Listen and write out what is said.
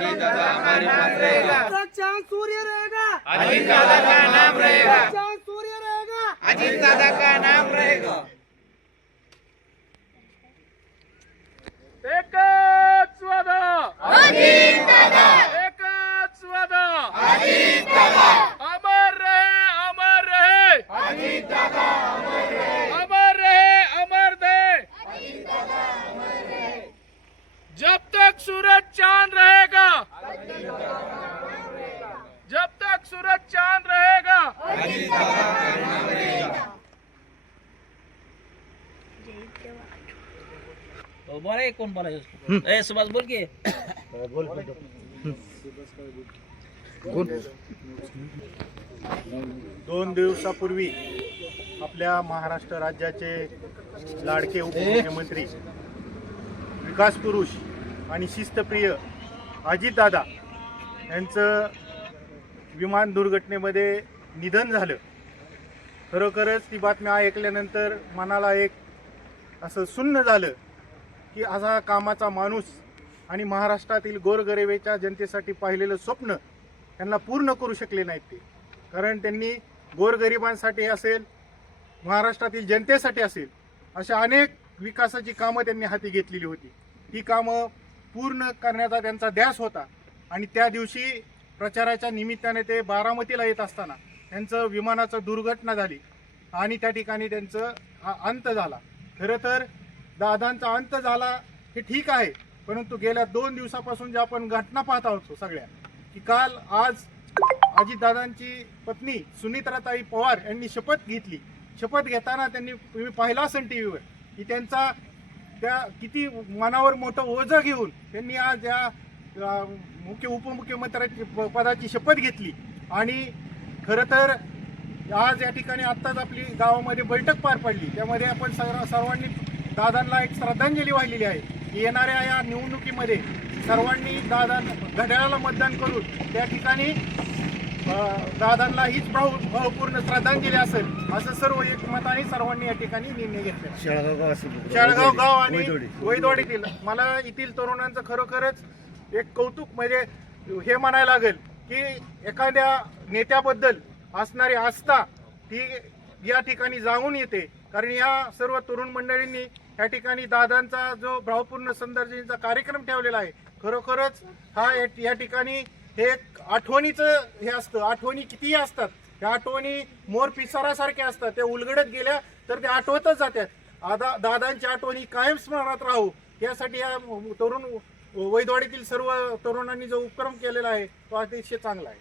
अजीत दादा हमारे पास रहेगा, चांद सूर्य रहेगा, अजीत दादा का नाम रहेगा, चांद सूर्य रहेगा, अजीत दादा का नाम रहेगा। एकच वादा, अजीत दादा, एकच वादा, अजीत दादा, अमर रहे, अमर रहे, अजीत दादा अमर रहे, अमर रहे, अमर दे। जब तक सूरज चांद रहेगा, जब तक सूरज चांद रहेगा, अजीत दादा का नाम रहेगा। बोला कोण बोलायचं ए सुभाष बोल की 2 दिवसापूर्वी आपल्या महाराष्ट्र राज्याचे लाडके उपमुख्यमंत्री, विकास पुरुष आणि शिस्तप्रिय अजितदादा यांचं विमान दुर्घटनेमध्ये निधन झालं. खरोखरच ती बातमी ऐकल्यानंतर मनाला एक असं सुन्न झालं की असा कामाचा माणूस आणि महाराष्ट्रातील गोरगरिबाच्या जनतेसाठी पाहिलेलं स्वप्न त्यांना पूर्ण करू शकले नाहीत ते. कारण त्यांनी गोरगरिबांसाठी असेल, महाराष्ट्रातील जनतेसाठी असेल, अशा अनेक विकासाची कामं त्यांनी हाती घेतलेली होती. ती कामं पूर्ण करण्याचा त्यांचा ध्यास होता. आणि त्या दिवशी प्रचाराच्या निमित्ताने ते बारामतीला येत असताना त्यांचं विमानाचं दुर्घटना झाली आणि त्या ठिकाणी त्यांचं अंत झाला. खरं तर दादांचा अंत झाला हे ठीक आहे, परंतु गेल्या 2 दिवसापासून जे आपण घटना पाहत आहोत सगळ्या, की काल आज अजितदादांची पत्नी सुनित्राताई पवार यांनी शपथ घेतली. शपथ घेताना तुम्ही पाहिला असेल टीव्हीवर की त्यांचा त्या किती मनावर मोठं ओझं घेऊन त्यांनी आज या उपमुख्यमंत्र्याची पदाची शपथ घेतली. आणि खरं तर आज या ठिकाणी आत्ताच आपली गावामध्ये बैठक पार पडली. त्यामध्ये आपण सर्वांनी दादांना एक श्रद्धांजली वाहिलेली आहे. येणाऱ्या या निवडणुकीमध्ये सर्वांनी घड्याळाला मतदान करून त्या ठिकाणी दादांना हीच भावपूर्ण श्रद्धांजली असेल असं सर्व एकमताने सर्वांनी या ठिकाणी निर्णय घेतला. शेळगाव गाव आणि वैदवाडीतील मला येथील तरुणांचं खरोखरच एक कौतुक म्हणजे हे म्हणायला लागेल की एखाद्या नेत्याबद्दल असणारी आस्था ती या ठिकाणी जाऊन येते. कारण या सर्व तरुण मंडळींनी या ठिकाणी दादांचा जो भावपूर्ण श्रद्धांजलीचा कार्यक्रम ठेवलेला आहे, खरोखरच हा या ठिकाणी हे एक आठवणीचं हे असतं. आठवणी कितीही असतात, त्या आठवणी मोर पिसारासारख्या असतात. त्या उलगडत गेल्या तर त्या आठवतच जातात. दादांच्या आठवणी कायम स्मरणात राहू यासाठी या तरुण वैदवाडीतील सर्व तरुणांनी जो उपक्रम केलेला आहे तो अतिशय चांगला आहे.